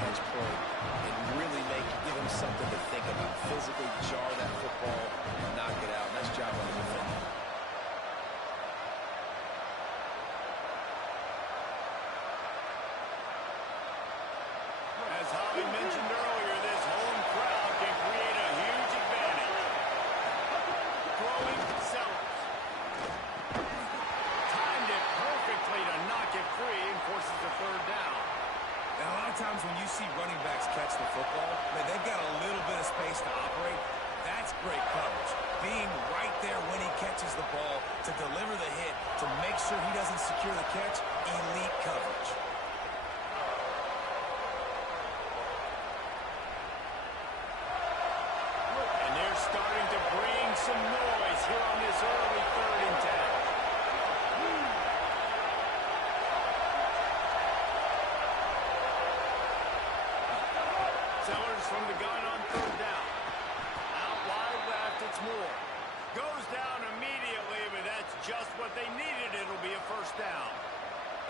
catch point and really give him something to think about. Physically jar that football and knock it out. Nice job on the defender. As Holly mentioned earlier, this home crowd can create a huge advantage. Throwing Sellers. Timed it perfectly to knock it free and forces the third down. And a lot of times when you see running backs catch the football, man, they've got a little bit of space to operate. That's great coverage. Being right there when he catches the ball to deliver the hit, to make sure he doesn't secure the catch, elite coverage. And they're starting to bring some noise here on this early 3rd and 10. Sellers from the gun on 3rd down. Out wide left, it's Moore. Goes down immediately, but that's just what they needed. It'll be a 1st down.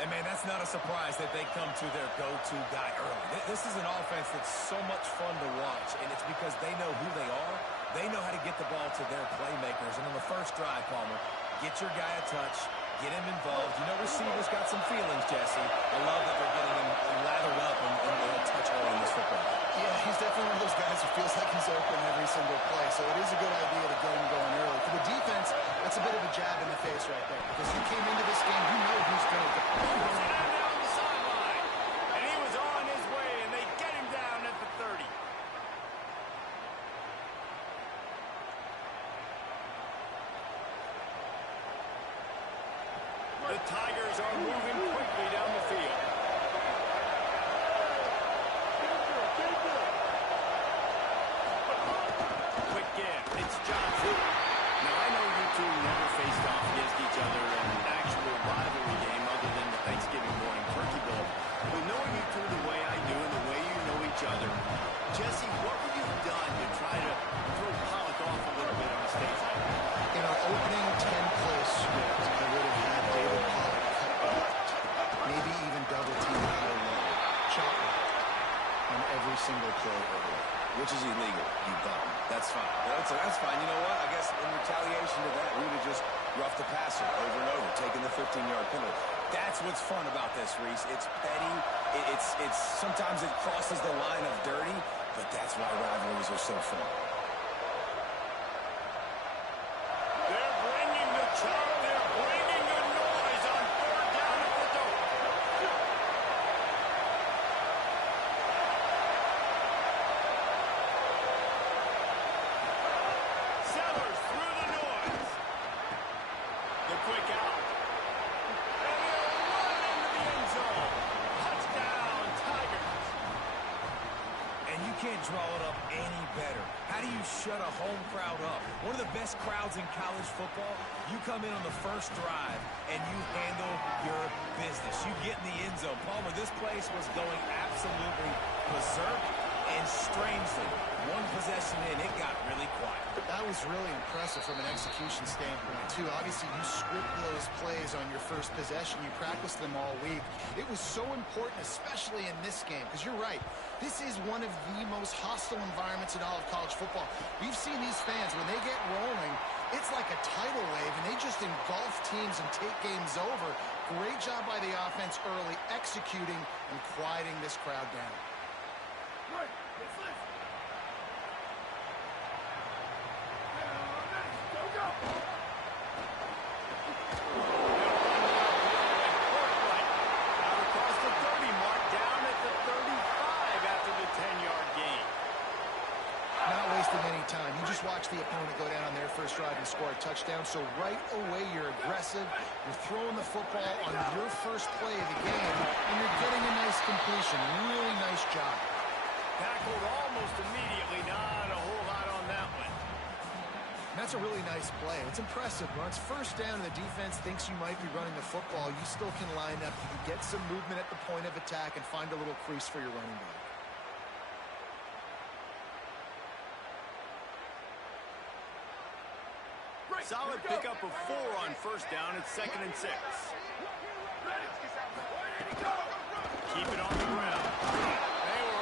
And, man, that's not a surprise that they come to their go-to guy early. This is an offense that's so much fun to watch, and it's because they know who they are. They know how to get the ball to their playmakers. And on the first drive, Palmer, get your guy a touch, get him involved. You know, receivers got some feelings, Jesse. I love that they're getting him lathered up and a touch early in this football. Yeah, he's definitely one of those guys who feels like he's open every single play, so it is a good idea to get him going early. For the defense, that's a bit of a jab in the face right there, because you came into this game, you know who's going to Down the sideline, and he was on his way, and they get him down at the 30. The Tigers are moving quickly down the field. Quick give. It's Johnson. Now, I know you two never faced off against each other in an actual rivalry game other than the Thanksgiving morning turkey bowl. But knowing you two the way I do and the way you know each other, Jesse, what would you have done to try to throw Pollock off a little bit on mistakes like that? In our opening 10-play script, I would have had David Pollock cut left, maybe even double team out low, chop left on every single play early. Which is illegal, you bum. That's fine. That's fine. You know what? I guess in retaliation to that, we would have just roughed the passer over and over, taking the 15-yard penalty. That's what's fun about this, Reese. It's petty. It's sometimes it crosses the line of dirty, but that's why rivalries are so fun. They're bringing the chop. They're bringing the noise on 3rd down at the door. Sellers through the noise. The quick out. And they'll run into the end zone. Touchdown, Tigers. And you can't draw it up any better. How do you shut a home crowd up? One of the best crowds in college football. You come in on the first drive and you handle your business. You get in the end zone. Palmer, this place was going absolutely berserk, and strangely, one possession in, it got really quiet. That was really impressive from an execution standpoint, too. Obviously, you script those plays on your first possession. You practice them all week. It was so important, especially in this game, because you're right. This is one of the most hostile environments in all of college football. We've seen these fans, when they get rolling, it's like a tidal wave, and they just engulf teams and take games over. Great job by the offense early, executing and quieting this crowd down. Right, it's this. Go! Out across the 30 mark, down at the 35 after the 10-yard gain. Not wasting any time. You just watch the opponent go down on their first drive and score a touchdown. So right away, you're aggressive. You're throwing the football on your first play of the game, and you're getting a nice completion. Really nice job. Tackled almost immediately. Not a whole lot on that one. And that's a really nice play. It's impressive. When it's first down and the defense thinks you might be running the football, you still can line up. You can get some movement at the point of attack and find a little crease for your running back. Solid pickup of 4 on first down. It's 2nd and 6. Keep it on the ground. They were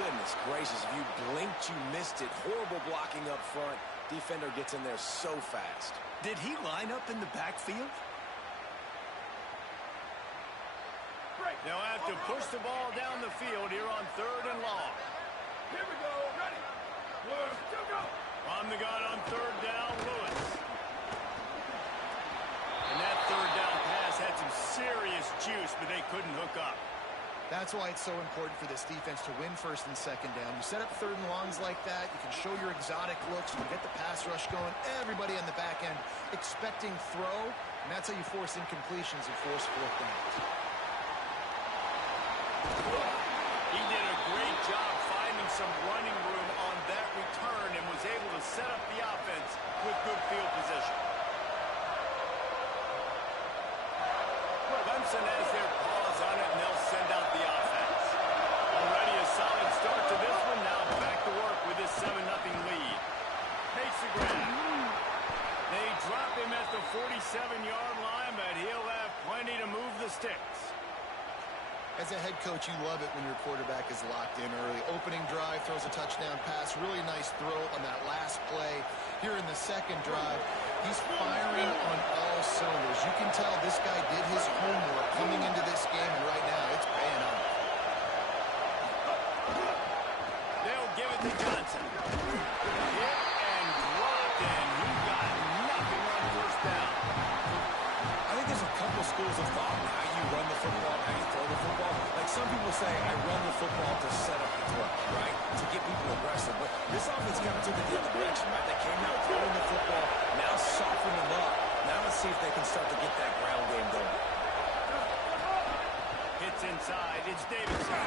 goodness gracious. If you blinked, you missed it. Horrible blocking up front. Defender gets in there so fast. Did he line up in the backfield? They'll have to push the ball down the field here on 3rd and long. Here we go. Ready. 1, 2, go. On the gun on 3rd down, Lewis. And that 3rd down pass had some serious juice, but they couldn't hook up. That's why it's so important for this defense to win 1st and 2nd down. You set up 3rd and longs like that, you can show your exotic looks, you can get the pass rush going, everybody on the back end expecting throw, and that's how you force incompletions and force 4th downs. He did a great job finding some running room on that return and was able to set up the offense with good field position. Clemson has their paws on it, and they'll send out the offense. Already a solid start to this one. Now back to work with this 7-0 lead. Makes the grab. They drop him at the 47-yard line, but he'll have plenty to move the sticks. As a head coach, you love it when your quarterback is locked in early. Opening drive, throws a touchdown pass. Really nice throw on that last play. Here in the 2nd drive, he's firing on all cylinders. You can tell this guy did his homework coming into this game, and right now it's paying off. They'll give it to Johnson. Hit and dropped, and he got nothing on 1st down. I think there's a couple schools of thought in how you run the football, how you throw the football. Like some people say, I run the football to set up the throw, right? To get people aggressive. But this offense kind of took it the other direction, right? They came out throwing the football, now soften them up. Now let's see if they can start to get that ground game going. Hits inside. It's Davidson.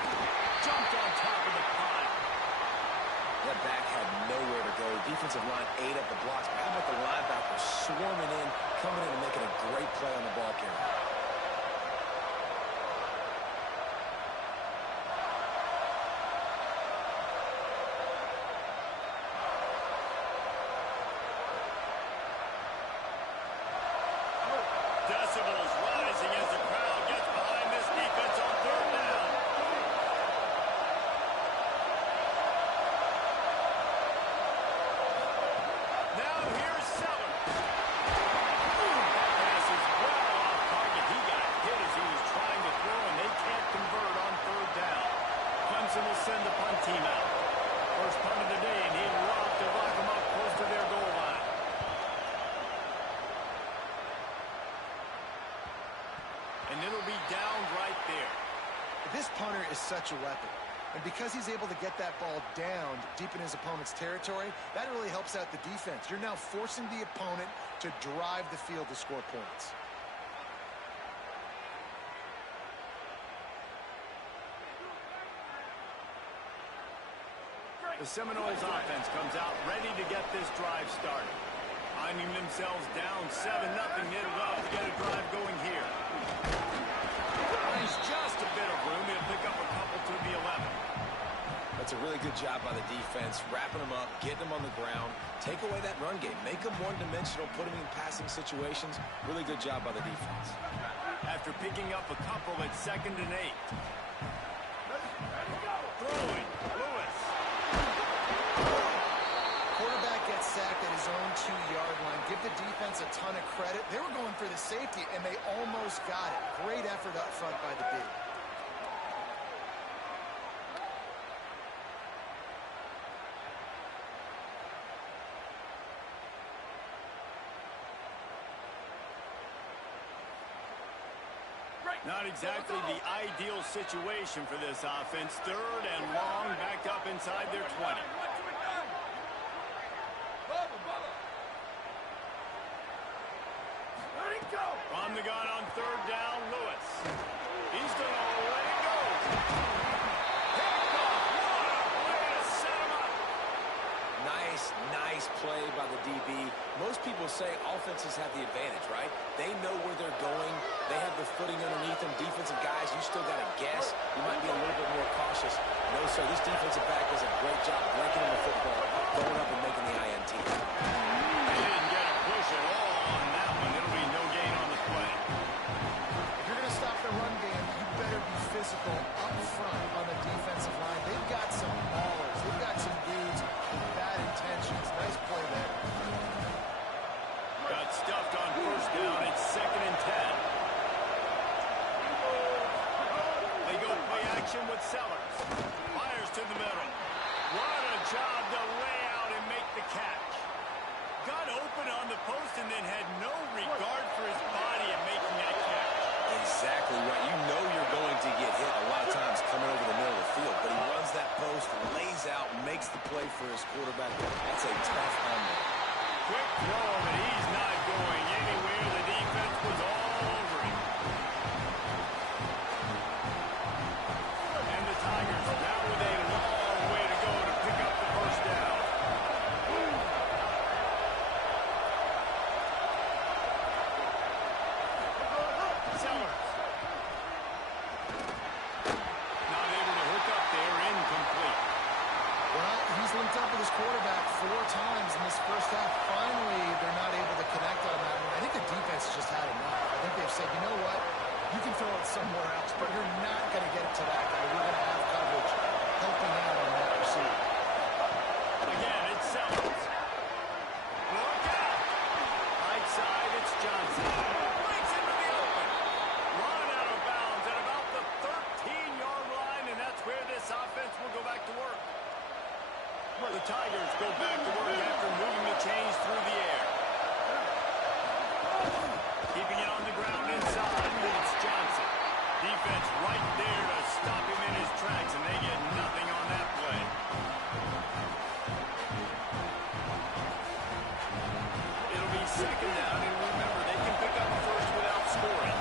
Jumped on top of the pile. That back had nowhere to go. Defensive line ate up the blocks. But how about the linebackers swarming in, coming in and making a great play on the ball carrier? Decibels rising as the crowd gets behind this defense on 3rd down. Now here's Sellers. That pass is well off target. He got hit as he was trying to throw, and they can't convert on 3rd down. Clemson will send the punt team out. First punt of the day, and he'd love to lock them up close to their goal line. And it'll be down right there. This punter is such a weapon. And because he's able to get that ball down deep in his opponent's territory, that really helps out the defense. You're now forcing the opponent to drive the field to score points. The Seminoles offense comes out ready to get this drive started. Finding themselves down 7-0, they'd love to get a drive going here. There's just a bit of room. He'll pick up a couple to the 11. That's a really good job by the defense, wrapping them up, getting them on the ground, take away that run game, make them one-dimensional, put them in passing situations. Really good job by the defense. After picking up a couple at 2nd and 8. Throwing, Lewis. Quarterback gets sacked at his own 2-yard line. Give the defense a ton of credit. They were going for the safety, and they almost got it. Great effort up front by the D. Not exactly the ideal situation for this offense. 3rd and long, backed up inside their 20. On the gun on 3rd down, Lewis. He's going to let it go. Picked off. What a way to set him up. Nice play by the DB. Most people say offenses have the advantage, right? They know where they're going. They have the footing underneath them. Defensive guys, you still got to guess. You might be a little bit more cautious. No, sir, this defensive back does a great job breaking the football, going up and making the INT. They didn't get a push at all on that one. It'll be no gain on the play. If you're going to stop the run game, you better be physical up front on the defensive line. They've got some formation with Sellers. Fires to the middle. What a job to lay out and make the catch. Got open on the post and then had no regard for his body in making that catch. Exactly right. You know you're going to get hit a lot of times coming over the middle of the field, but he runs that post, lays out, makes the play for his quarterback. That's a tough humble. Quick throw, but he's not going anywhere. The defense was all over him. And the Tigers now with a long way to go to pick up the first down. Sellers. Not able to hook up there, incomplete. Well, he's linked up with his quarterback 4 times in this first half. Finally, they're not able to connect on that one. I think the defense just had enough. I think they've said, you know what? You can throw it somewhere else, but you're not going to get it to that guy. We're going to have coverage helping out on that receiver. Again, it's Sellers. Look out! Right side, it's Johnson. Breaks into the open. Run out of bounds at about the 13-yard line, and that's where this offense will go back to work. The Tigers go back to work after moving the chains through the air. Keeping it on the ground inside, it's Johnson. Defense right there to stop him in his tracks, and they get nothing on that play. It'll be second down, and remember, they can pick up a first without scoring.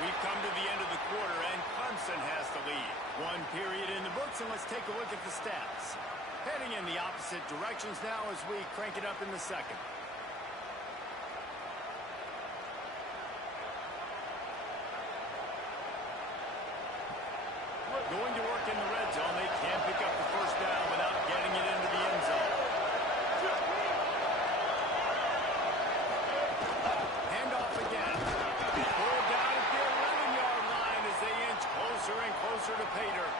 We've come to the end of the quarter, and Clemson has the lead. 1 period in the books, and let's take a look at the stats. Heading in the opposite directions now as we crank it up in the second. Going to work in the red zone. They can pick up the first down without getting it into the end zone. Handoff again. Pulled down at the 11-yard line as they inch closer and closer to pay dirt.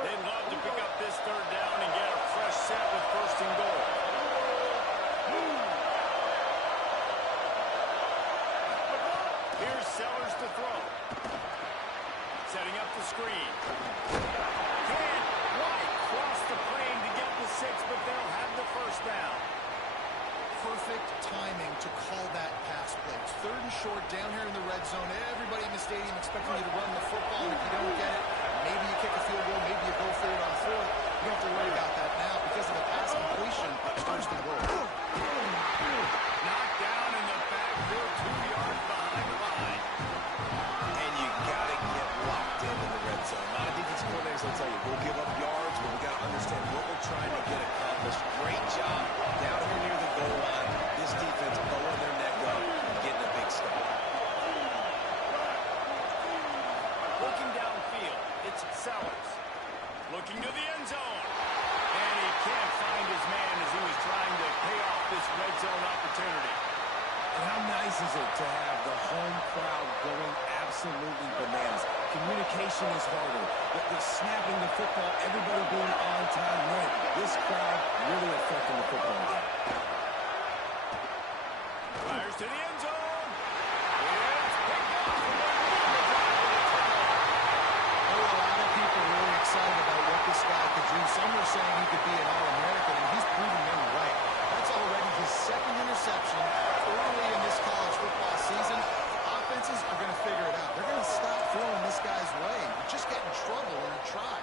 They'd love to pick up this third down and get a fresh set with first and goal. Here's Sellers to throw. Setting up the screen. Can't quite cross the plane to get the 6, but they'll have the first down. Perfect timing to call that pass play. It's 3rd and short down here in the red zone. Everybody in the stadium expecting you to run the football, and if you don't get it, maybe you kick a field goal, maybe you go for it on 4th. You don't have to worry about that now because of the pass completion. It's first and goal. Knocked down in the backfield, 2 yards behind the line. And you got to get locked in the red zone. A lot of defensive coordinators will tell you, we'll give up yards, but we got to understand what we're trying to get accomplished. Great job down here near the goal line. This defense blowing their neck up and getting a big stop. Looking downfield, it's Sellers. Looking to the end zone. And he can't find his man as he was trying to pay off this red zone opportunity. And how nice is it to have the home crowd going absolutely bananas? Communication is harder. The snapping the football, everybody being on time. Man, this crowd really affecting the football game. Fires to the end zone. It's picked off. There were a lot of people really excited about what this guy could do. Some were saying he could be an All-American, and he's proving them right. That's already his 2nd interception early in this college football season. Offenses are going to figure it out. They're going to stop throwing this guy's way. You just get in trouble when you try.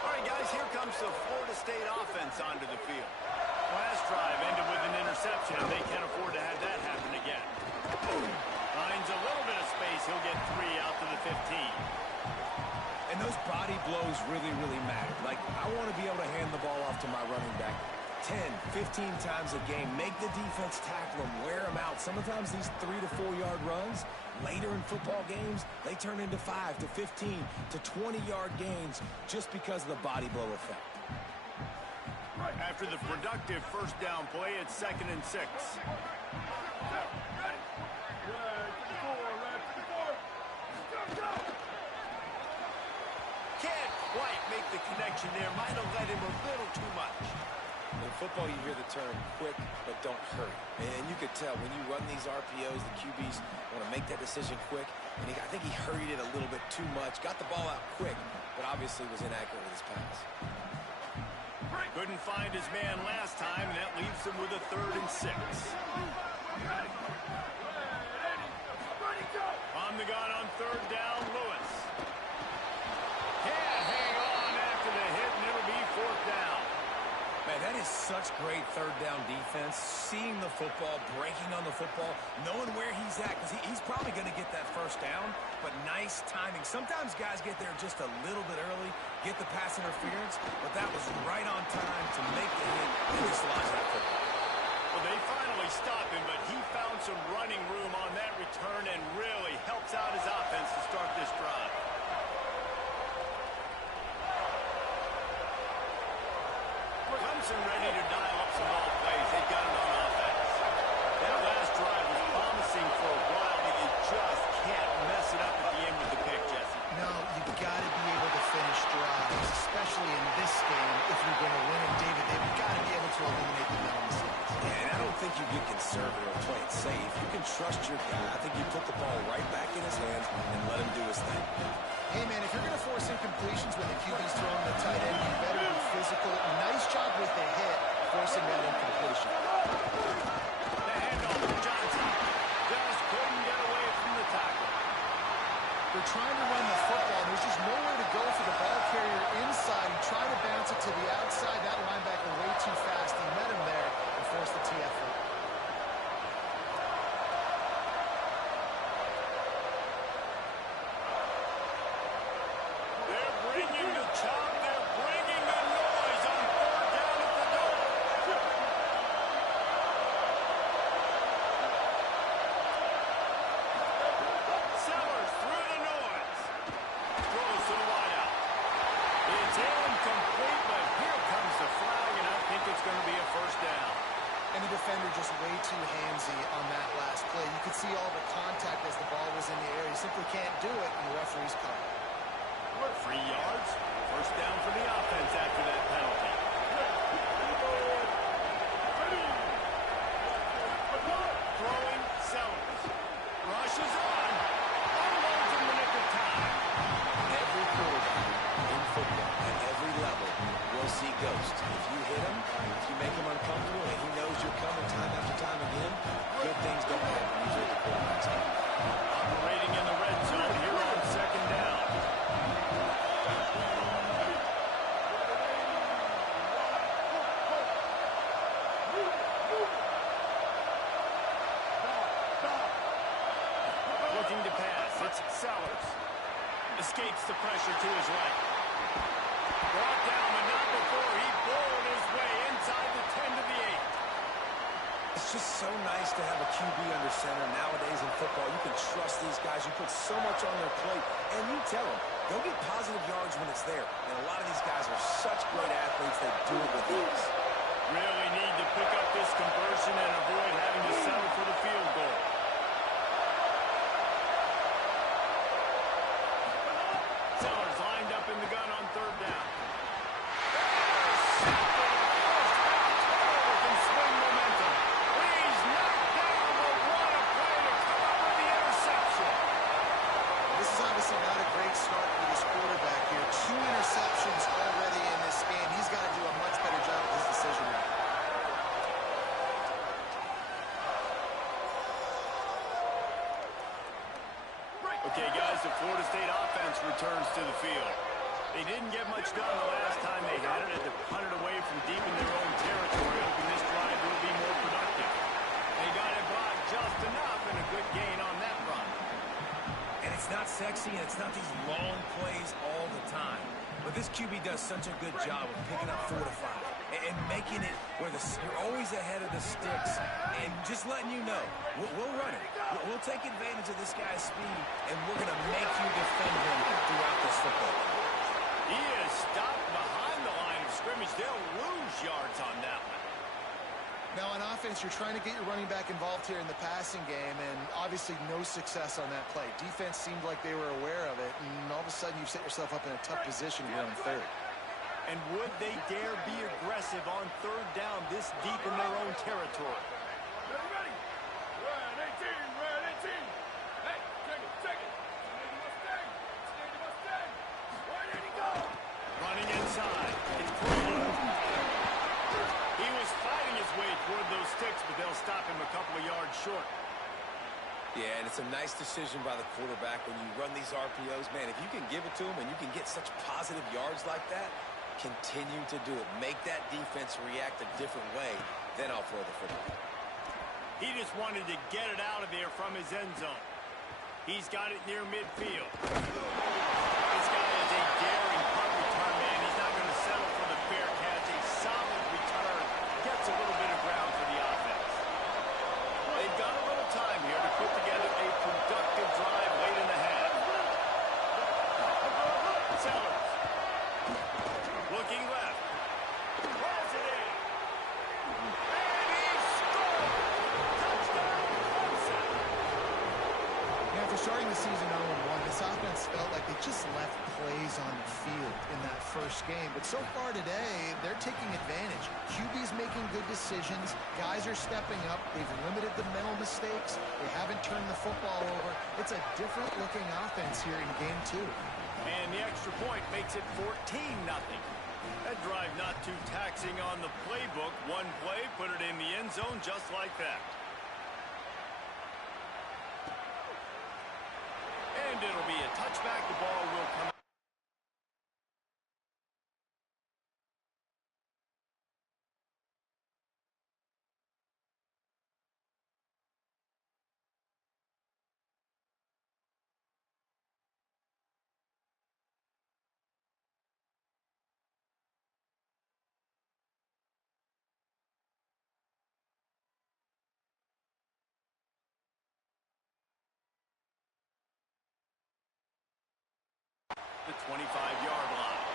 All right, guys, here comes the Florida State offense onto the field. Last drive ended with an interception, and they can't afford to have that happen again. Finds a little bit of space. He'll get 3 out to the 15. And those body blows really, really matter. Like, I want to be able to hand the ball off to my running back 10, 15 times a game. Make the defense tackle them, wear them out. Sometimes these 3 to 4 yard runs, later in football games, they turn into 5 to 15 to 20 yard gains just because of the body blow effect. After the productive first down play, it's 2nd and 6. Can't quite make the connection there. Might have led him a little too much. In football, you hear the term quick, but don't hurry. And you could tell when you run these RPOs, the QBs want to make that decision quick. And I think he hurried it a little bit too much. Got the ball out quick, but obviously was inaccurate with his pass. Couldn't find his man last time, and that leaves him with a 3rd and 6. On the gun on 3rd down, Lewis. Can't hang on after the hit, and it'll be 4th down. Man, that is such great 3rd down defense. Seeing the football, breaking on the football, knowing where he's at, because he's probably going to get that 1st down, but nice timing. Sometimes guys get there just a little bit early, get the pass interference, but that was right on time to make the hit and dislodge that football. Well, they finally stop him, but he found some running room on that return and really helps out his offense to start this drive. Clemson ready to dial up some ball plays. They got it on offense. That last drive was promising for a while, but you just can't mess it up at the end with the pick, Jesse. No, you've got to be able to finish drives, especially in this game. If you're going to win it, David, they've got to be able to eliminate the mental mistakes. Yeah, and I don't think you get conservative or play it safe. You can trust your guy. I think you put the ball right back in his hands and let him do his thing. Hey, man, if you're going to force incompletions when the QB's throwing the tight end, you better be physical. Nice job with the hit, forcing that incompletion. The handoff to Johnson. Just couldn't get away from the tackle. They're trying to run the football. There's just nowhere to go for the ball carrier inside. He tried to bounce it to the outside. That linebacker way too fast. He met him there and forced the TFL. They're bringing the chop. They're bringing the noise on 4th down at the goal. Sellers through the noise. Throws to the wideout. It's incomplete, but here comes the flag, and I think it's going to be a 1st down. And the defender just way too handsy on that last play. You could see all the contact as the ball was in the air. He simply can't do it, and the referee's caught it. 3 yards. 1st down for the offense after that penalty. Throwing Sellers. Rushes on. Unloads in the nick of time. Every quarterback in football at every level will see ghosts. If you hit him, if you make him uncomfortable, and he knows you're coming time after time again, good things don't happen usually at the quarterback's end. Operating in the red zone here on 2nd down. Looking to pass. It's Sellers. Escapes the pressure to his right. Brought down, but not before he bowled his way inside the 10 to the 8. It's just so nice to have a QB under center nowadays in football. You can trust these guys. You put so much on their plate, and you tell them, go get positive yards when it's there. And a lot of these guys are such great athletes, they do it with ease. Really need to pick up this conversion and avoid having to settle for the field goal. Sellers lined up in the gun on 3rd down. Can swing momentum. He's knocked down, but what a play to come up with the interception. This is obviously not a great start for this quarterback here. 2 interceptions already in this game. He's got to do a much better job with his decision making. Okay, guys, the Florida State offense returns to the field. They didn't get much done the last time they had it. Had to punt it away from deep in their own territory, hoping this drive will be more productive. They got it blocked just enough and a good gain on that run. And it's not sexy, and it's not these long plays all the time. But this QB does such a good job of picking up 4 to 5 and making it where you're always ahead of the sticks and just letting you know, we'll run it. We'll take advantage of this guy's speed, and we're going to make you defend him throughout this football game. He is stopped behind the line of scrimmage. They'll lose yards on that one. Now, on offense, you're trying to get your running back involved here in the passing game, and obviously no success on that play. Defense seemed like they were aware of it, and all of a sudden you've set yourself up in a tough position here on third. And would they dare be aggressive on third down this deep in their own territory? Ready? Red 18, red 18. Hey, check it. Mustang. Where did he go? Running inside. It's Clemson. He was fighting his way toward those sticks, but they'll stop him a couple of yards short. Yeah, and it's a nice decision by the quarterback when you run these RPOs. Man, if you can give it to him and you can get such positive yards like that, continue to do it. Make that defense react a different way, then I'll throw the football. He just wanted to get it out of there from his end zone. He's got it near midfield. This guy is a daring punt return man. He's not going to settle for the fair catch. A solid return gets a little bit of ground for the offense. They've got a little time here to put together a productive drive late in the half. Sellers. Looking left. Rolls it in. And he scored! Touchdown, Clemson! After starting the season 0-1, this offense felt like they just left plays on the field in that first game. But so far today, they're taking advantage. QB's making good decisions. Guys are stepping up. They've limited the mental mistakes. They haven't turned the football over. It's a different-looking offense here in Game 2. And the extra point makes it 14-0. That drive not too taxing on the playbook. One play, put it in the end zone just like that. And it'll be a touchback. The ball will come out. The 25-yard line.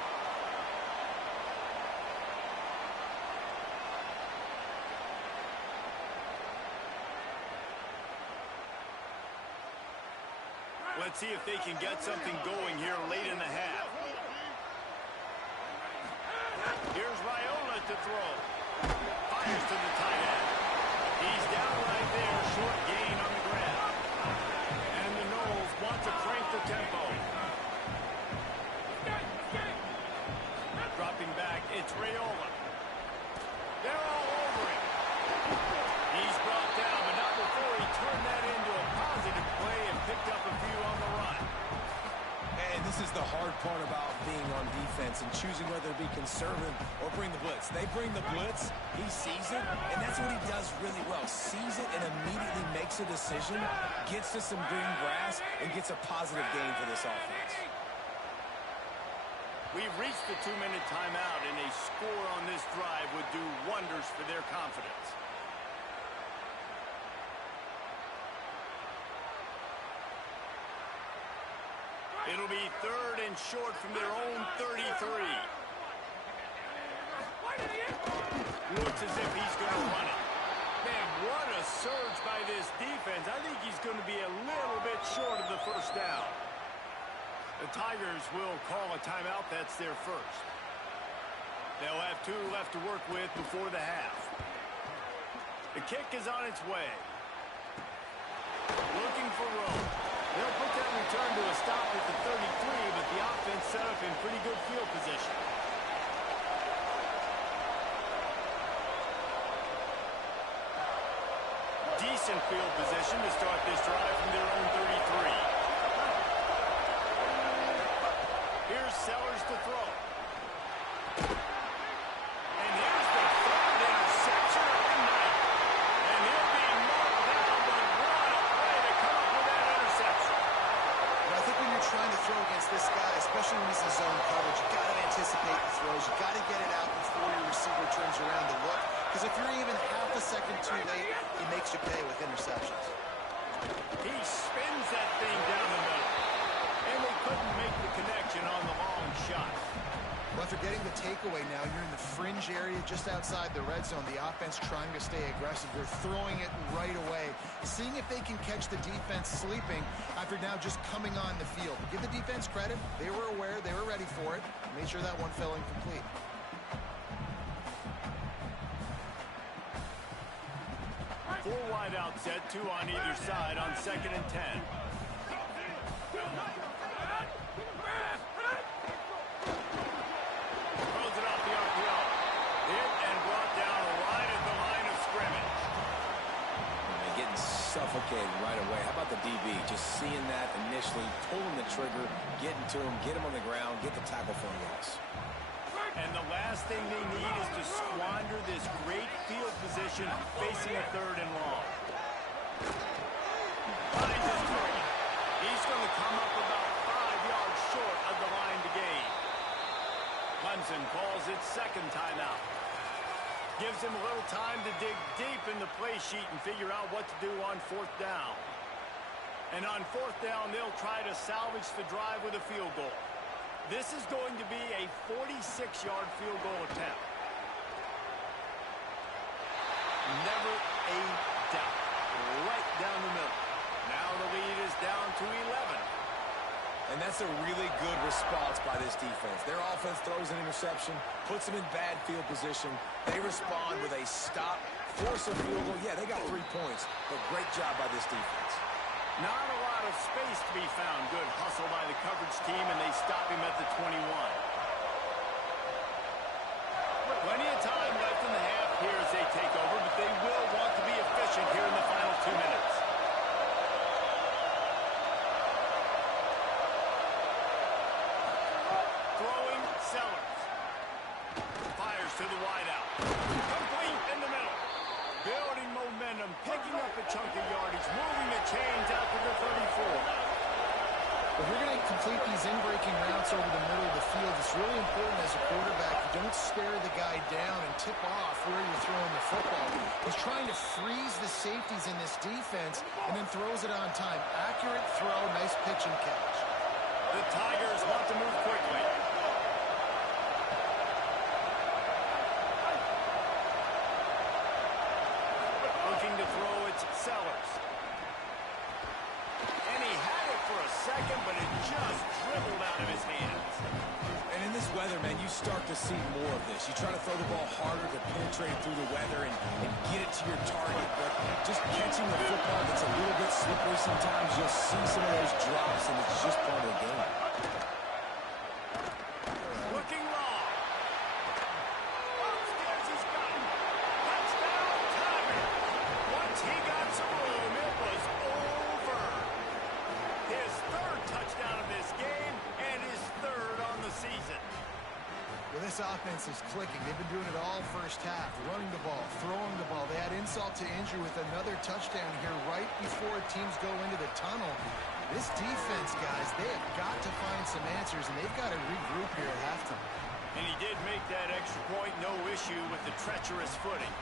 Let's see if they can get something going here late in the half. Here's Raiola to throw. Fires to the tight end. He's down right there, short gain on the ground. And the Noles want to crank the tempo. Dropping back, it's Raiola. They're all over him. He's brought down, but not before he turned that into a positive play and picked up a few on the run. And this is the hard part about being on defense and choosing whether to be conservative or bring the blitz. They bring the blitz, he sees it, and that's what he does really well. Sees it and immediately makes a decision, gets to some green grass, and gets a positive gain for this offense. We've reached the 2-minute timeout, and a score on this drive would do wonders for their confidence. It'll be third and short from their own 33. Looks as if he's going to run it. Man, what a surge by this defense. I think he's going to be a little bit short of the first down. The Tigers will call a timeout. That's their first. They'll have 2 left to work with before the half. The kick is on its way. Looking for room. They'll put that return to a stop at the 33, but the offense set up in pretty good field position. Decent field position to start this drive from their own 33. Here's Sellers to throw. And here's the third interception of the night. And he'll be knocked down, but what a play to come up with that interception. But I think when you're trying to throw against this guy, especially when he's in zone coverage, you've got to anticipate the throws. You've got to get it out before your receiver turns around to look. Because if you're even half a second too late, he makes you pay with interceptions. He spins that thing down the middle. And and they couldn't make the connection on the long shot. Well, after getting the takeaway now, you're in the fringe area just outside the red zone. The offense trying to stay aggressive. They're throwing it right away, seeing if they can catch the defense sleeping after now just coming on the field. Give the defense credit. They were aware. They were ready for it. Made sure that one fell incomplete. Four wide out set, two on either side on 2nd and 10. Throws it off the RPO. Hit and brought down right at the line of scrimmage. And getting suffocated right away. How about the DB? Just seeing that initially, pulling the trigger, getting to him, get him on the ground, get the tackle for a loss. And the last thing they need is to squander this great field position facing a 3rd and long. Finds his target. He's going to come up about 5 yards short of the line to gain. Clemson calls its 2nd timeout. Gives him a little time to dig deep in the play sheet and figure out what to do on 4th down. And on 4th down, they'll try to salvage the drive with a field goal. This is going to be a 46-yard field goal attempt. Never a doubt. Right down the middle. Now the lead is down to 11. And that's a really good response by this defense. Their offense throws an interception, puts them in bad field position. They respond with a stop, force a field goal. Yeah, they got 3 points, but great job by this defense. Not a lot of space to be found. Good hustle by the coverage team, and they stop him at the 21. Plenty of time left in the half here as they take over, but they will want to be efficient here in the final 2 minutes. Throwing Sellers. Fires to the wideout. Complete in the middle. Building momentum, picking up a chunk of yardage, moving the chains out to the 34. If you're going to complete these in-breaking routes over the middle of the field, it's really important as a quarterback you don't stare the guy down and tip off where you're throwing the football. He's trying to freeze the safeties in this defense and then throws it on time. Accurate throw, nice pitch and catch. The Tigers want to move quickly. Looking to throw, it's Sellers. And he had it for a second, but it just dribbled out of his hands. And in this weather, man, you start to see more of this. You try to throw the ball harder to penetrate through the weather and get it to your target, but just catching the football that's a little bit slippery sometimes, you'll see some of those drops, and it's just part of the game. Looking long. Upstairs he's got it. Touchdown, Tiger. Once he got some room, it was over. His 3rd touchdown of this game and his 3rd on the season. Well, this offense is clicking. They've been doing it all first half. Running the ball, throwing the ball. They had insult to injury with another touchdown here right before teams go into the tunnel. This defense, guys, they have got to find some answers, and they've got to regroup here at halftime. And he did make that extra point, no issue with the treacherous footing.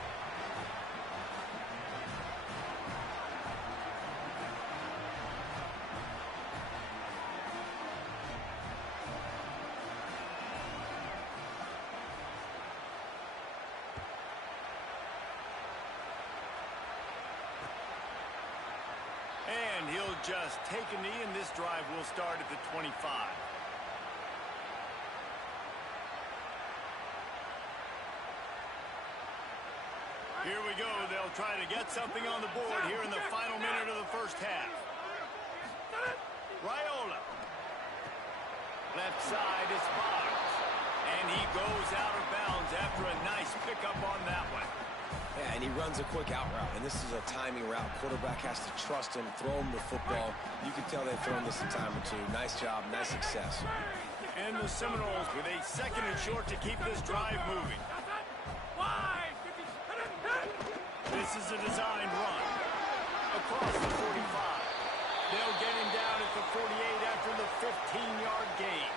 And he'll just take a knee, and this drive will start at the 25. Here we go. They'll try to get something on the board here in the final minute of the first half. Raiola. Left side is Boggs. And he goes out of bounds after a nice pickup on that one. Yeah, and he runs a quick out route, and this is a timing route. Quarterback has to trust him, throw him the football. You can tell they've thrown this a time or two. Nice job, nice success. And the Seminoles with a 2nd and short to keep this drive moving. This is a designed run. Across the 45. They'll get him down at the 48 after the 15-yard gain.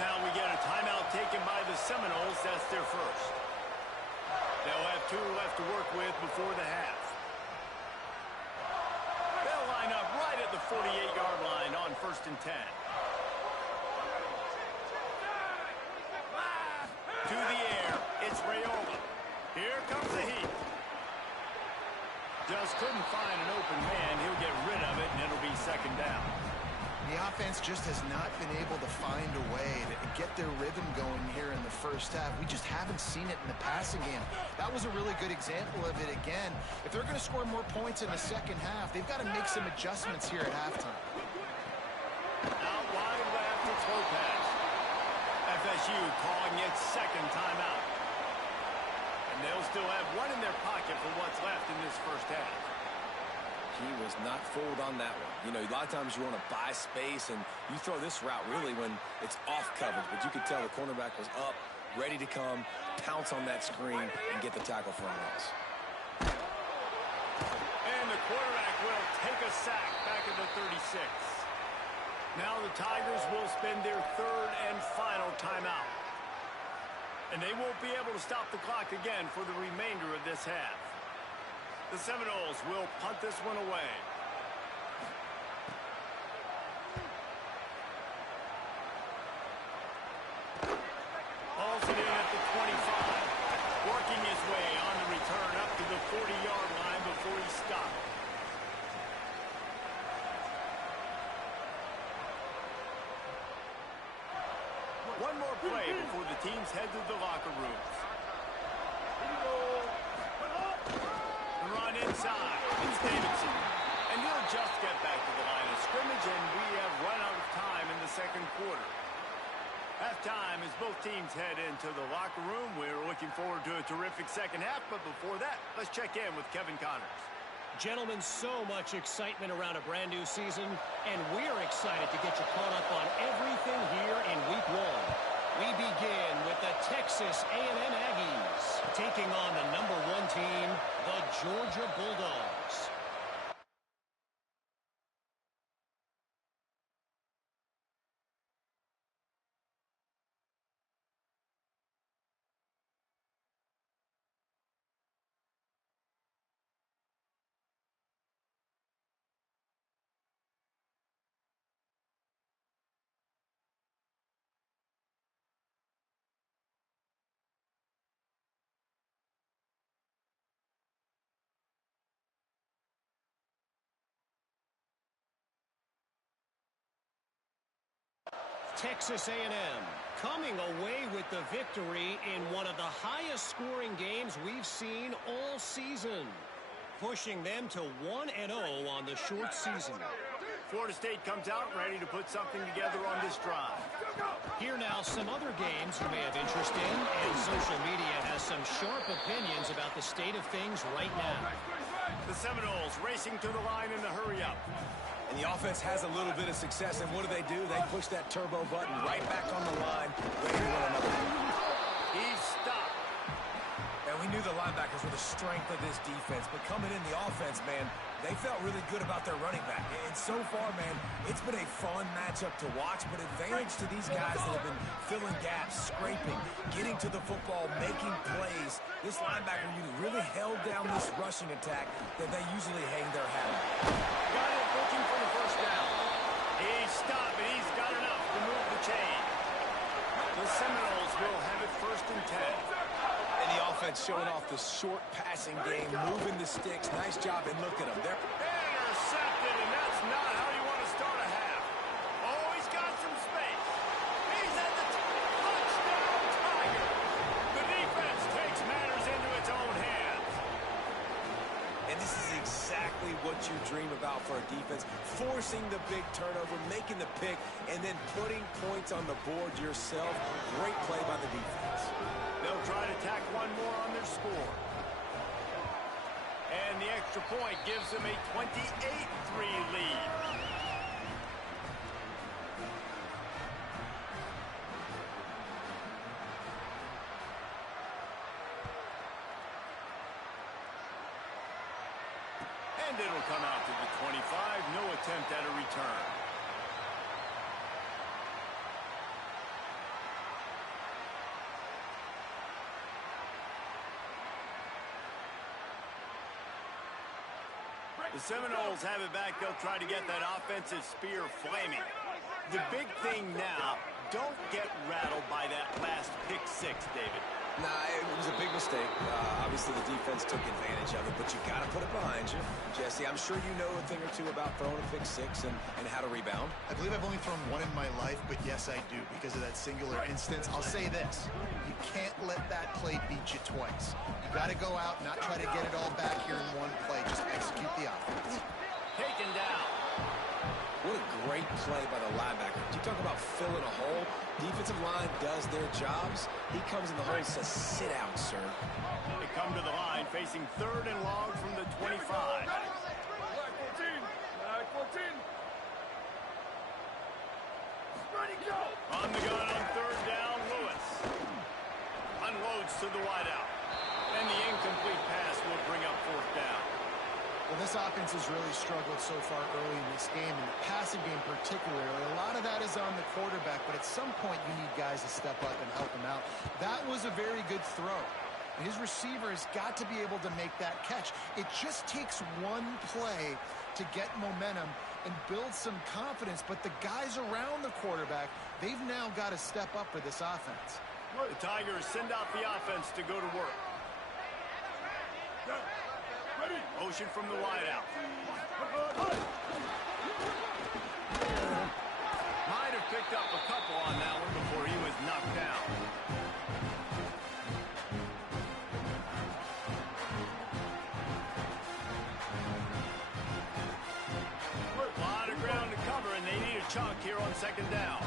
Now we get a timeout taken by the Seminoles. That's their first. They'll have 2 left to work with before the half. They'll line up right at the 48-yard line on 1st first and 10. To the air, it's Raiola. Here comes the heat. Just couldn't find an open man. He'll get rid of it, and it'll be second down. The offense just has not been able to find a way to get their rhythm going here in the first half. We just haven't seen it in the passing game. That was a really good example of it again. If they're going to score more points in the second half, they've got to make some adjustments here at halftime. Out wide left, it's Lopez. FSU calling its second timeout. And they'll still have one in their pocket for what's left in this first half. He was not fooled on that one. You know, a lot of times you want to buy space, and you throw this route really when it's off coverage. But you could tell the cornerback was up, ready to come, pounce on that screen, and get the tackle for a loss. And the quarterback will take a sack back at the 36. Now the Tigers will spend their third and final timeout. And they won't be able to stop the clock again for the remainder of this half. The Seminoles will punt this one away. Hauls it in at the 25. Working his way on the return up to the 40-yard line before he stopped. One more play before the teams head to the locker rooms. The run inside. It's Davidson. And he'll just get back to the line of scrimmage, and we have run out of time in the second quarter. Halftime as both teams head into the locker room. We're looking forward to a terrific second half, but before that, let's check in with Kevin Connors. Gentlemen, so much excitement around a brand new season, and we're excited to get you caught up on everything here in week one. We begin with the Texas A&M Aggies taking on the #1 team, the Georgia Bulldogs. Texas A&M coming away with the victory in one of the highest scoring games we've seen all season, pushing them to 1-0 on the short season. Florida State comes out ready to put something together on this drive. Here now some other games you may have interest in, and social media has some sharp opinions about the state of things right now. The Seminoles racing to the line in the hurry-up. And the offense has a little bit of success, and what do? They push that turbo button right back on the line, ready to run another one. He's stopped. And we knew the linebackers were the strength of this defense, but coming in the offense, man, they felt really good about their running back. And so far, man, it's been a fun matchup to watch, but advantage to these guys that have been filling gaps, scraping, getting to the football, making plays. This linebacker unit really held down this rushing attack that they usually hang their hat on. Got it, looking for the first down. He's stopped, and he's got enough to move the chain. The Seminoles will have it first and 10. And the offense showing off the short passing game, moving the sticks. Nice job, and look at them. They're intercepted, and that's not how you want to start a half. Oh, he's got some space. He's at the touchdown, Tiger. The defense takes matters into its own hands. And this is exactly what you dream about for a defense. Forcing the big turnover, making the pick, and then putting points on the board yourself. Great play by the defense. They'll try to tack one more on their score. And the extra point gives them a 28-3 lead. And it'll come out to the 25. No attempt at a return. The Seminoles have it back. They'll try to get that offensive spear flaming. The big thing now, don't get rattled by that last pick six, David. Nah, it was a big mistake. Obviously, the defense took advantage of it, but you got to put it behind you. Jesse, I'm sure you know a thing or two about throwing a pick six and how to rebound. I believe I've only thrown one in my life, but yes, I do because of that singular instance. I'll say this. You can't let that play beat you twice. You got to go out, not try to get it all back here in one play. Just execute the offense. Taken down. What a great play by the linebacker. You talk about filling a hole. Defensive line does their jobs. He comes in the hole and says, sit out, sir. They come to the line facing 3rd and long from the 25. Flag 14. Flag 14. Ready, go. On the gun on 3rd down, Lewis. Unloads to the wideout. And the incomplete pass will bring up 4th down. Well, this offense has really struggled so far early in this game, and the passing game particularly. A lot of that is on the quarterback, but at some point you need guys to step up and help him out. That was a very good throw. His receiver has got to be able to make that catch. It just takes one play to get momentum and build some confidence, but the guys around the quarterback, they've now got to step up for this offense. The Tigers send out the offense to go to work. Motion from the wideout. Might have picked up a couple on that one before he was knocked down. A lot of ground to cover, and they need a chunk here on 2nd down.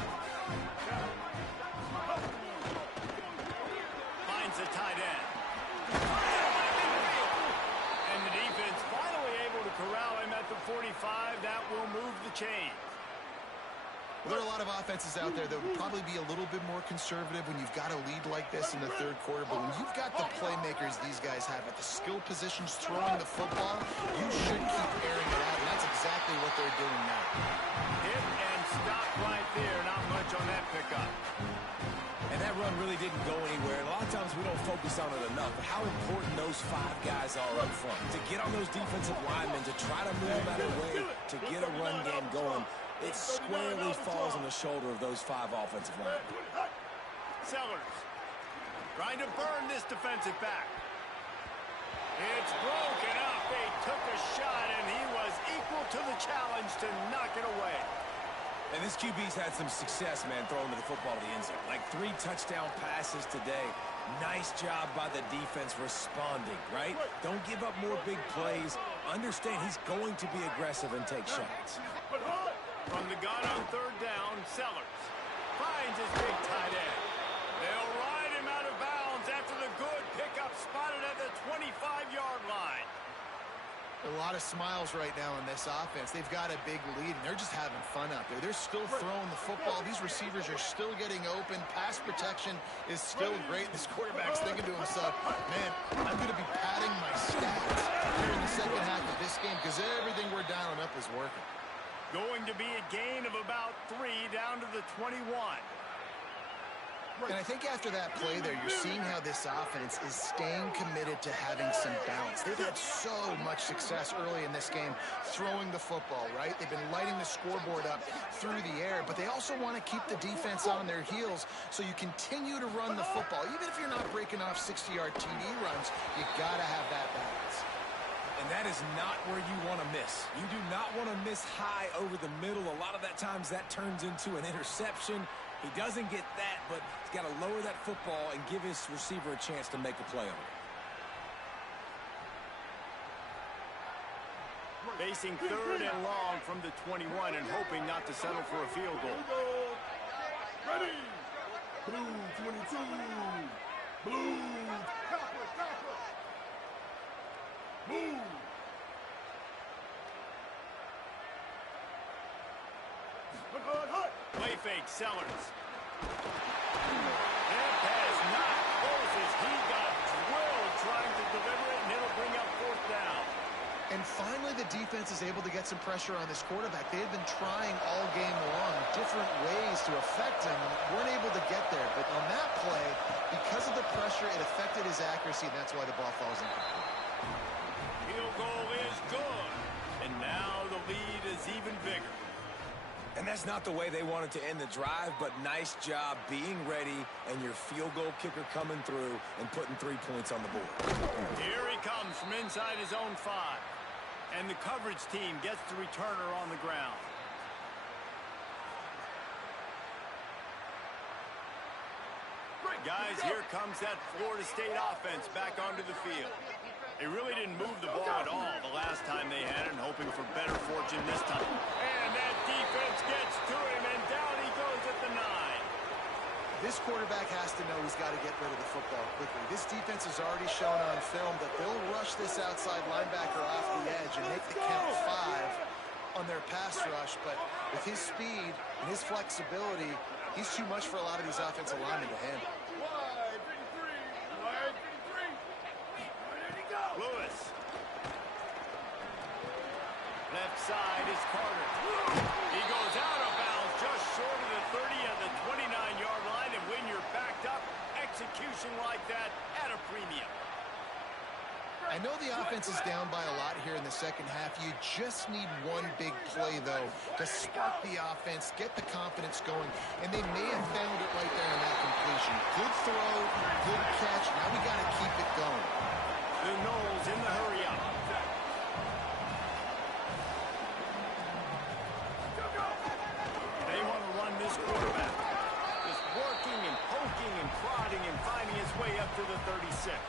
Finds the tight end. And the defense finally able to corral him at the 45. That will move the chains. Well, there are a lot of offenses out there that would probably be a little bit more conservative when you've got a lead like this in the 3rd quarter. But when you've got the playmakers these guys have at the skill positions throwing the football, you should keep airing it out. And that's exactly what they're doing now. Hit and stop right there. Not much on that pickup. And that run really didn't go anywhere. And a lot of times we don't focus on it enough. But how important those 5 guys are up front. To get on those defensive linemen, to try to move them out of the way, to get a run game going. It squarely falls on the shoulder of those 5 offensive linemen. Sellers trying to burn this defensive back. It's broken up. They took a shot, and he was equal to the challenge to knock it away. And this QB's had some success, man, throwing to the football to the end zone. Like 3 touchdown passes today. Nice job by the defense responding, right? Don't give up more big plays. Understand he's going to be aggressive and take shots. From the gun on 3rd down, Sellers finds his big tight end. They'll ride him out of bounds after the good pickup spotted at the 25-yard line. A lot of smiles right now in this offense. They've got a big lead, and they're just having fun out there. They're still throwing the football. These receivers are still getting open. Pass protection is still great. This quarterback's thinking to himself, man, I'm going to be padding my stats here in the second half of this game because everything we're dialing up is working. Going to be a gain of about 3 down to the 21. And I think after that play there, you're seeing how this offense is staying committed to having some balance. They've had so much success early in this game throwing the football, right? They've been lighting the scoreboard up through the air, but they also want to keep the defense on their heels so you continue to run the football. Even if you're not breaking off 60-yard TD runs, you got to have that balance. And that is not where you want to miss. You do not want to miss high over the middle. A lot of that times that turns into an interception. He doesn't get that, but he's got to lower that football and give his receiver a chance to make a play on it. Facing 3rd and long from the 21 and hoping not to settle for a field goal. Ready. Blue 22. Blue. Move. Play fake, Sellers. That pass not close as he got drilled trying to deliver it, and it'll bring up 4th down. And finally, the defense is able to get some pressure on this quarterback. They had been trying all game long different ways to affect him, weren't able to get there. But on that play, because of the pressure, it affected his accuracy, and that's why the ball falls incomplete. Field goal is good, and now the lead is even bigger. And that's not the way they wanted to end the drive, but nice job being ready and your field goal kicker coming through and putting 3 points on the board. Here he comes from inside his own 5. And the coverage team gets the returner on the ground. Guys, here comes that Florida State offense back onto the field. They really didn't move the ball at all the last time they had it, and hoping for better fortune this time. And that defense gets to him, and down he goes at the 9. This quarterback has to know he's got to get rid of the football quickly. This defense has already shown on film that they'll rush this outside linebacker off the edge and make the count 5 on their pass rush. But with his speed and his flexibility, he's too much for a lot of these offensive linemen to handle. Lewis. Left side is Carter. He goes out of bounds just short of the 30 at the 29-yard line, and when you're backed up, execution like that at a premium. I know the offense is down by a lot here in the second half. You just need one big play, though, to spark the offense, get the confidence going, and they may have found it right there in that completion. Good throw, good catch. Now we got to keep it going. The Knowles in the hurry up. They want to run this quarterback. Just working and poking and prodding and finding his way up to the 36.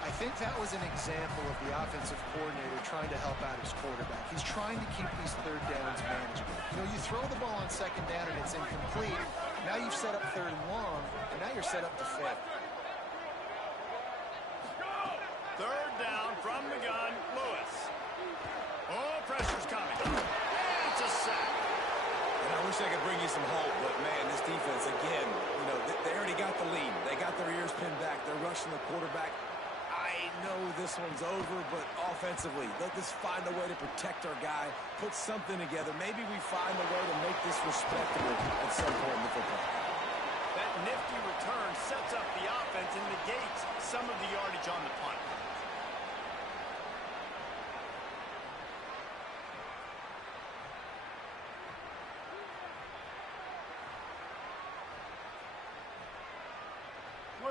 I think that was an example of the offensive coordinator trying to help out his quarterback. He's trying to keep these third downs manageable. You know, you throw the ball on second down and it's incomplete. Now you've set up third and long, and now you're set up to fail. Third down from the gun, Lewis. Oh, pressure's coming. And it's a sack. And I wish I could bring you some hope, but, man, this defense, again, you know, they already got the lead. They got their ears pinned back. They're rushing the quarterback. I know this one's over, but offensively, let us find a way to protect our guy, put something together. Maybe we find a way to make this respectable at some point in the football. That nifty return sets up the offense and negates some of the yardage on the punt.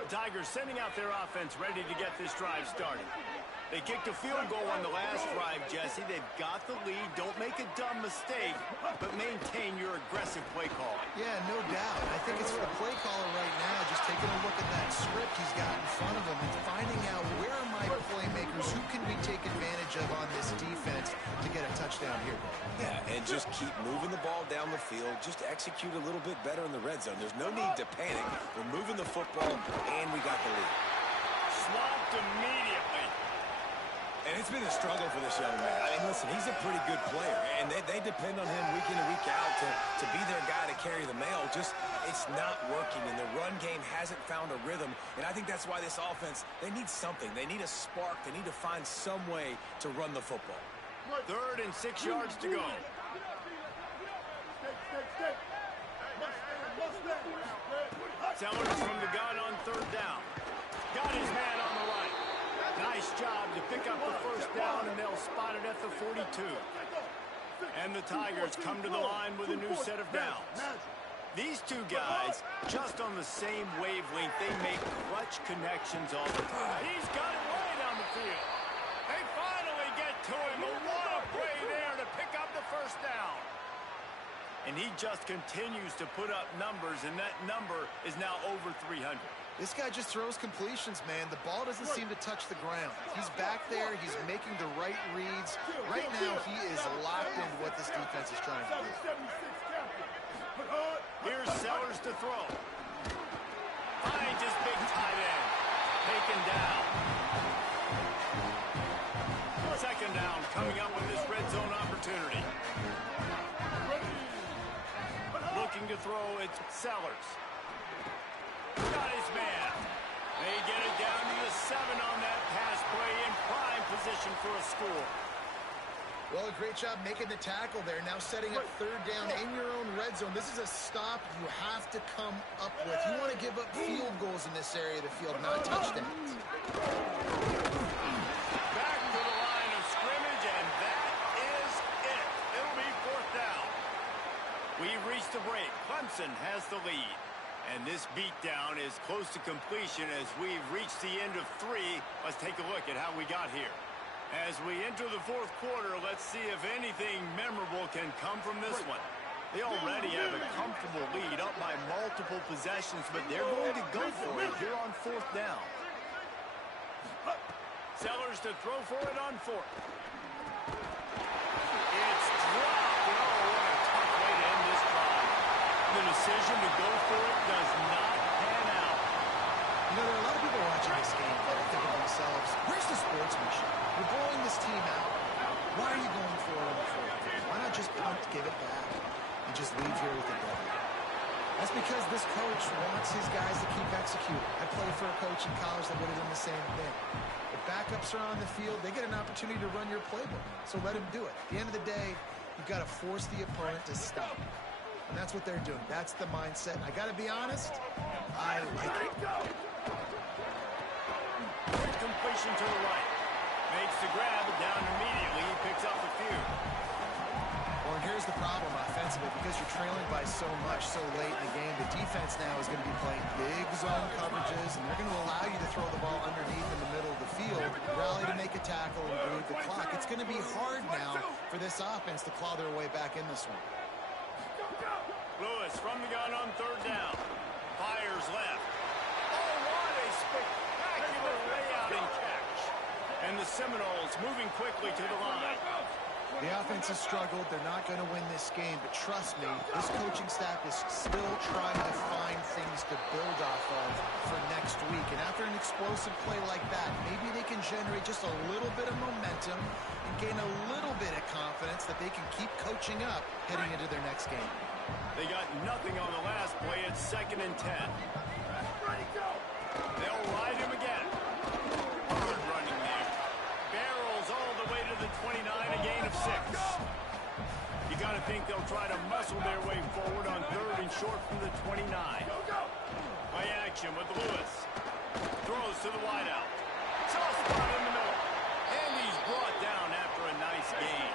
Tigers sending out their offense ready to get this drive started. They kicked a field goal on the last drive, Jesse. They've got the lead. Don't make a dumb mistake, but maintain your aggressive play call. Yeah, no doubt. I think it's for the play caller right now, just taking a look at that script he's got in front of him and finding out where are my playmakers, who can we take advantage of on this defense to get a touchdown here. Yeah, and just keep moving the ball down the field. Just execute a little bit better in the red zone. There's no need to panic. We're moving the football, and we got the lead. Swamped immediately. And it's been a struggle for this young man. I mean, listen, he's a pretty good player, and they depend on him week in and week out to be their guy to carry the mail. Just, it's not working, and the run game hasn't found a rhythm. And I think that's why this offense, they need something. They need a spark. They need to find some way to run the football. 3rd and 6 yards to go. Sellers from the gun on 3rd down. Got his man on the right. Nice job to pick up the 1st down, and they'll spot it at the 42. And the Tigers come to the line with a new set of downs. These two guys, just on the same wavelength, they make clutch connections all the time. He's got it way down the field. They finally get to him. What a play there to pick up the 1st down. And he just continues to put up numbers, and that number is now over 300. This guy just throws completions, man. The ball doesn't seem to touch the ground. He's back there. He's making the right reads. Right now, he is locked into what this defense is trying to do. Here's Sellers to throw. Finds his big tight end. Taken down. 2nd down coming up with this red zone opportunity. Looking to throw, it's Sellers. Got his man. They get it down to the 7 on that pass play in prime position for a score. Well, a great job making the tackle there. Now setting up 3rd down in your own red zone. This is a stop you have to come up with. You want to give up field goals in this area of the field, not touchdowns. Back to the line of scrimmage, and that is it. It'll be 4th down. Clemson has the lead. And this beatdown is close to completion as we've reached the end of 3. Let's take a look at how we got here. As we enter the fourth quarter, let's see if anything memorable can come from this one. They already have a comfortable lead up by multiple possessions, but they're going to go for it here on fourth down. Sellers to throw for it on fourth. It's dropped. Oh, what a tough way to end this drive. The decision to go for it does not pan out. You know, there are a lot of people watching this game that are thinking to themselves, where's the sportsmanship? We're blowing this team out. Why are you going for it on the fourth? Why not just punt, give it back, and just leave here with the W? That's because this coach wants his guys to keep executing. I played for a coach in college that would have done the same thing. If backups are on the field, they get an opportunity to run your playbook. So let him do it. At the end of the day, you've got to force the opponent to stop. And that's what they're doing. That's the mindset. And I got to be honest, I like it. Quick completion to the right. Makes the grab, down immediately. He picks up a few. Well, and here's the problem offensively. Because you're trailing by so much so late in the game, the defense now is going to be playing big zone coverages, and they're going to allow you to throw the ball underneath in the middle of the field, rally to make a tackle, and bleed the clock. It's going to be hard now for this offense to claw their way back in this one. Lewis from the gun on third down. Fires left. Oh, what a spectacular layout and catch. And the Seminoles moving quickly to the line. The offense has struggled. They're not going to win this game. But trust me, this coaching staff is still trying to find things to build off of for next week. And after an explosive play like that, maybe they can generate just a little bit of momentum and gain a little bit of confidence that they can keep coaching up heading into their next game. They got nothing on the last play. It's 2nd and 10. They'll ride him again. Good running there. Barrels all the way to the 29, a gain of 6. You got to think they'll try to muscle their way forward on 3rd and short from the 29. Play action with Lewis. Throws to the wideout. Soft spot in the middle. And he's brought down after a nice gain.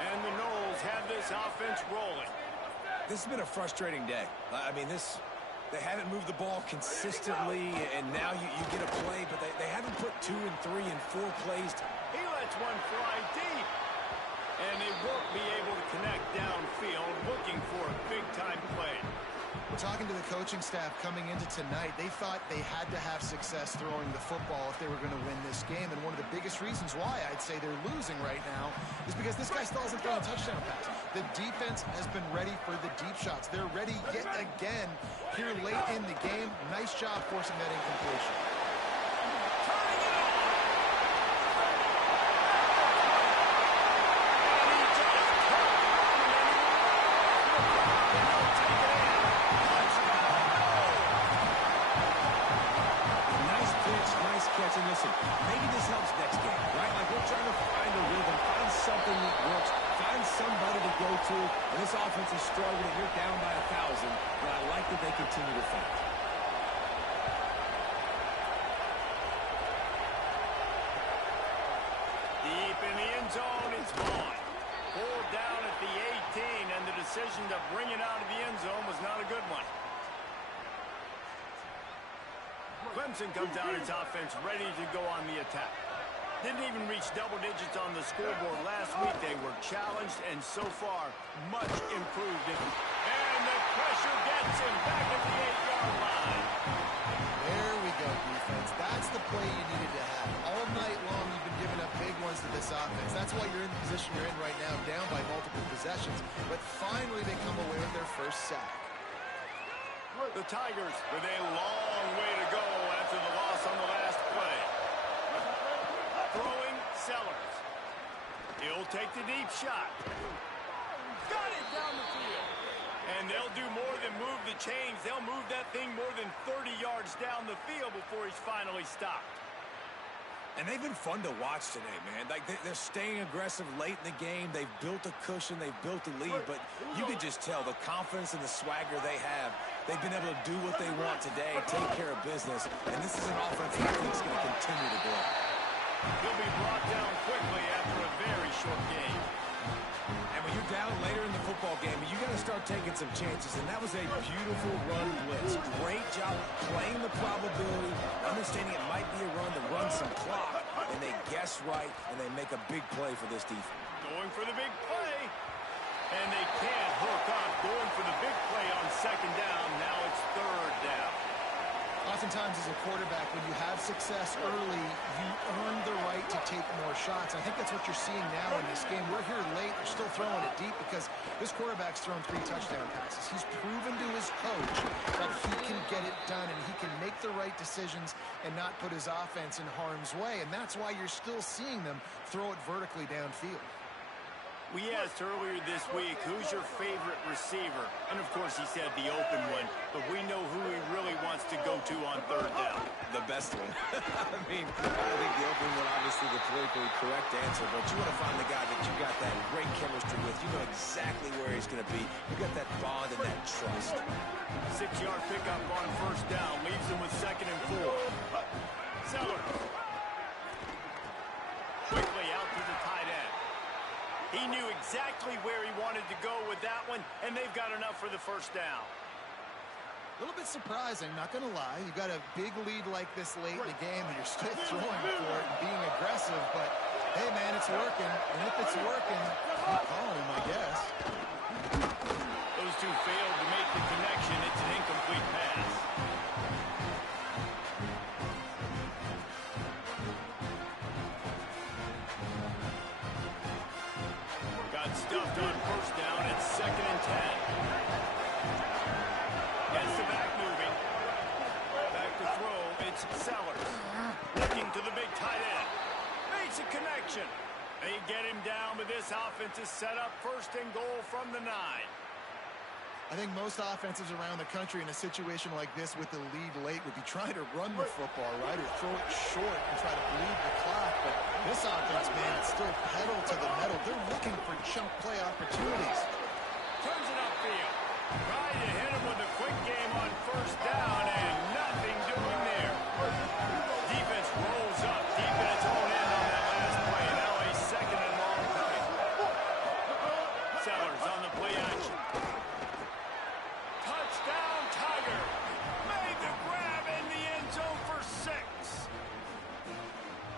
And the Noles have this offense rolling. This has been a frustrating day. I mean, they haven't moved the ball consistently, and now you get a play, but they haven't put 2 and 3 and 4 plays. He lets one fly deep. And they won't be able to connect downfield, looking for a big-time play. Talking to the coaching staff coming into tonight, they thought they had to have success throwing the football if they were going to win this game. And one of the biggest reasons why I'd say they're losing right now is because this guy still hasn't thrown a touchdown pass. The defense has been ready for the deep shots. They're ready yet again here late in the game. Nice job forcing that incompletion. And listen, maybe this helps next game, right? Like, we're trying to find a rhythm, find something that works, find somebody to go to. And this offense is struggling. You're down by 1,000, but I like that they continue to fight. Deep in the end zone, it's gone. Pulled down at the 18, and the decision to bring it out of the end zone was not a good one. Clemson comes out its offense ready to go on the attack. Didn't even reach double digits on the scoreboard last week. They were challenged and so far much improved. And the pressure gets him back at the 8-yard line. There we go, defense. That's the play you needed to have. All night long you've been giving up big ones to this offense. That's why you're in the position you're in right now, down by multiple possessions. But finally they come away with their first sack. The Tigers with a long way to go after the loss on the last play. Throwing Sellers. He'll take the deep shot. Got it down the field. And they'll do more than move the chains. They'll move that thing more than 30 yards down the field before he's finally stopped. And they've been fun to watch today, man. Like, they're staying aggressive late in the game. They've built a cushion. They've built a lead. But you can just tell the confidence and the swagger they have. They've been able to do what they want today, take care of business. And this is an offense that I think is going to continue to grow. He'll be brought down quickly after a very short game. And when you're down later in the football game, you got to start taking taking some chances, and that was a beautiful run blitz. Great job playing the probability, understanding it might be a run to run some clock, and they guess right, and they make a big play for this defense. Going for the big play. And they can't hook up. Going for the big play on second down. Now it's third down. Oftentimes as a quarterback, when you have success early, you earn the right to take more shots. I think that's what you're seeing now in this game. We're here late. They're still throwing it deep because this quarterback's thrown 3 touchdown passes. He's proven to his coach that he can get it done and he can make the right decisions and not put his offense in harm's way. And that's why you're still seeing them throw it vertically downfield. We asked earlier this week, who's your favorite receiver? And, of course, he said the open one. But we know who he really wants to go to on third down. The best one. I mean, I think the open one, obviously, the politically correct answer. But you want to find the guy that you got that great chemistry with. You know exactly where he's going to be. You got that bond and that trust. 6-yard pickup on first down. Leaves him with 2nd and 4. Sellers. Quickly out to the tight end. He knew exactly where he wanted to go with that one, and they've got enough for the first down. A little bit surprising, not going to lie. You got a big lead like this late in the game, and you're still throwing for it and being aggressive. But, hey, man, it's working. And if it's working, you call him, I guess. Those two failed to make the connection. It's an incomplete pass. Stuffed on first down. It's 2nd and 10. Gets the back moving. Back to throw. It's Sellers. Looking to the big tight end. Makes a connection. They get him down, but this offense is set up 1st and goal from the 9. I think most offenses around the country in a situation like this with the lead late would be trying to run the football, right, or throw it short and try to bleed the clock. But this offense, man, it's still pedal to the metal. They're looking for chunk play opportunities. Turns it upfield. Trying to hit him with a quick game on first down, and nothing doing there. Defense rolls up deep in its own end on that last play. Now a 2nd and long coming. Sellers on the play action. Touchdown, Tiger. Made the grab in the end zone for 6.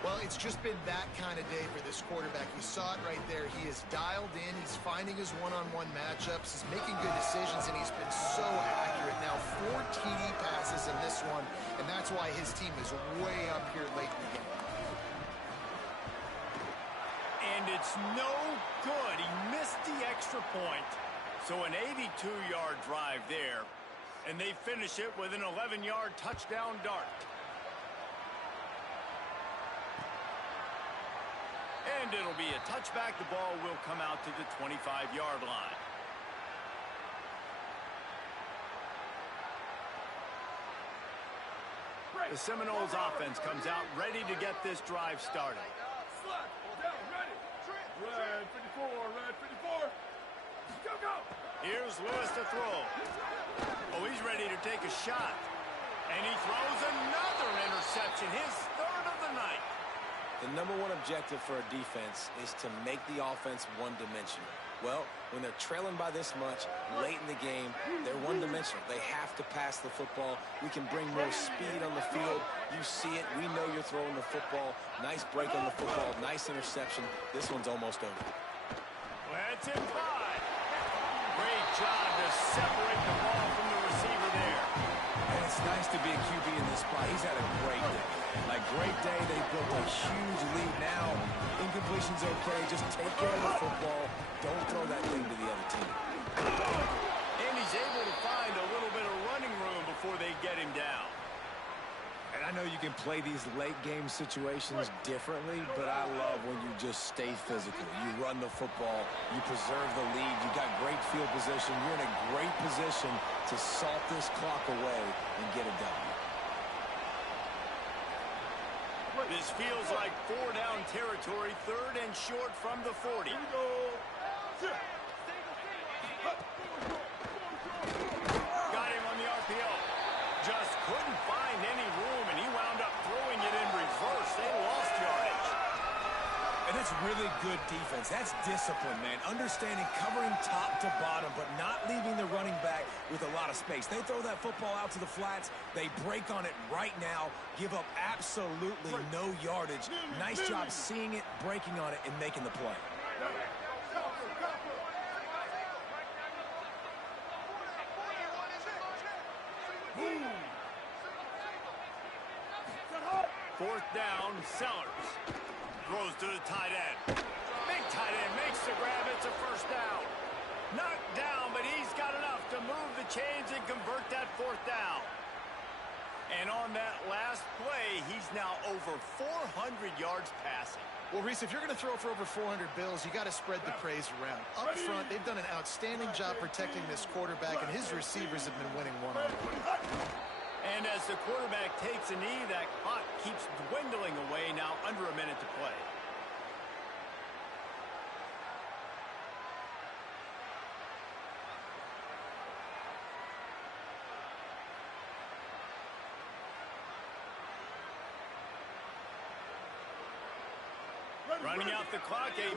Well, it's just been that kind of day for this quarterback. You saw it right there. He is dialed in. He's finding his one-on-one matchups. He's making good decisions, and he's been so accurate. Now, 4 TD passes in this one, and that's why his team is way up here late in the game. And it's no good. He missed the extra point. So an 82-yard drive there, and they finish it with an 11-yard touchdown dart. And it'll be a touchback. The ball will come out to the 25-yard line. The Seminoles offense comes out ready to get this drive started. Red 54, red 54. Go, go. Here's Lewis to throw. Oh, he's ready to take a shot. And he throws another interception, his 3rd of the night. The #1 objective for a defense is to make the offense one-dimensional. Well, when they're trailing by this much late in the game, they're one-dimensional. They have to pass the football. We can bring more speed on the field. You see it. We know you're throwing the football. Nice break on the football. Nice interception. This one's almost over. That's it, 5. Great job to separate the ball from the receiver there. And it's nice to be a QB in this spot. He's had a great day. Like, great day. They built a huge lead. Now, incompletion's okay. Just take care of the football. Don't throw that thing to the other team. And he's able to find a little bit of running room before they get him down. And I know you can play these late-game situations differently, but I love when you just stay physical. You run the football. You preserve the lead. You got great field position. You're in a great position to salt this clock away and get it done. This feels like 4-down territory, 3rd and short from the 40. Got him on the RPO. Just couldn't find any room, and he wound up throwing it in reverse. They lost yardage. And that's really good defense. That's discipline, man. Understanding covering top to bottom, but not leaving the running back with a lot of space. They throw that football out to the flats. They break on it right now, give up absolutely no yardage. Nice job seeing it, breaking on it, and making the play. Fourth down, Sellers. Throws to the tight end. Big tight end makes the grab. It's a first down. Knocked down, but he's got enough to move the chains and convert that fourth down. And on that last play, he's now over 400 yards passing. Well, Reese, if you're going to throw for over 400 bills, you got to spread the praise around. Up front, they've done an outstanding job protecting this quarterback, and his receivers have been winning one-on-one. And as the quarterback takes a knee, that clock keeps dwindling away, now under a minute to play. Running out the clock,